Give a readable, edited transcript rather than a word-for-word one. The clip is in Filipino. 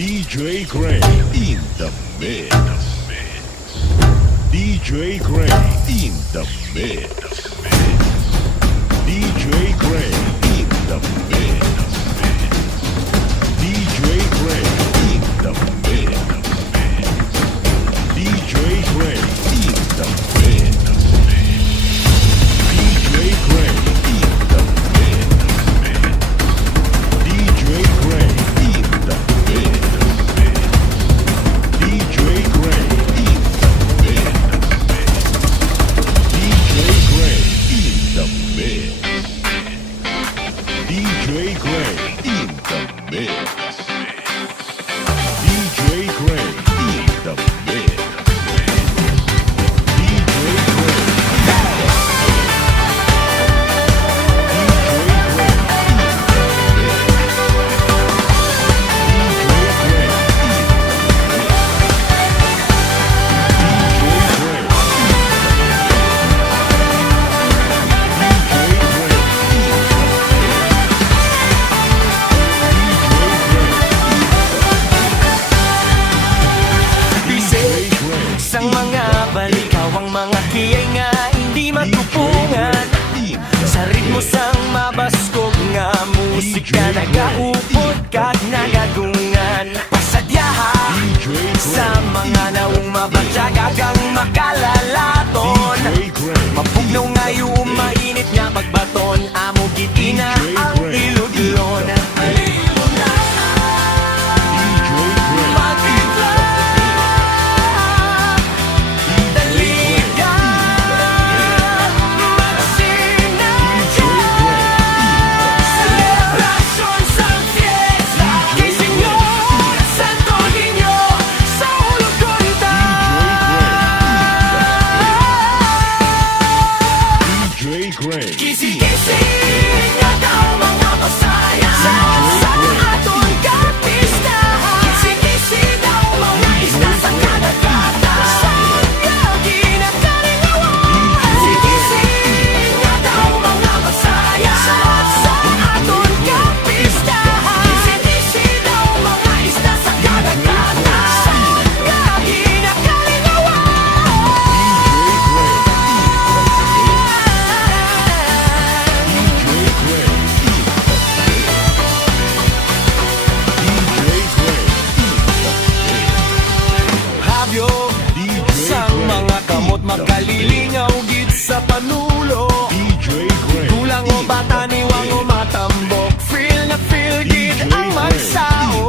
DJ Gray in the mix. DJ Gray in the mix. DJ Gray in the mix. DJ Gray in the mix. DJ Gray in the mix. DJ Gray in the mix. DJ Gray in the mix. DJ Gray in the mix. DJ Gray in the mix. DJ Gray in the mix. DJ Gray in the mix. Isang mga balikaw ang mga kiyay nga hindi matupungan. Sa ritmo sang mabaskog nga musika nagaupod kag nagagungan. Pasadyaha sa mga naong mabatsyagagang makalalaton. Mapugnaw ngayon mainit nga pagbaton. Amo gitina ang iludlon. Kisi-kisi nga daw mga masaya sa aton kapistahan. Kisi-kisi daw mga isla sa kadagatan. Ginakalingawan. Kisi-kisi nga daw mga masaya sa aton kapistahan. Kisi-kisi daw mga isla sa kadagatan. Ginakalingawan. Sang mga kamot magkalilingaw gid sa panulo. Tulang o bata ni wang o matambok. Feel na feel gid ang magsao.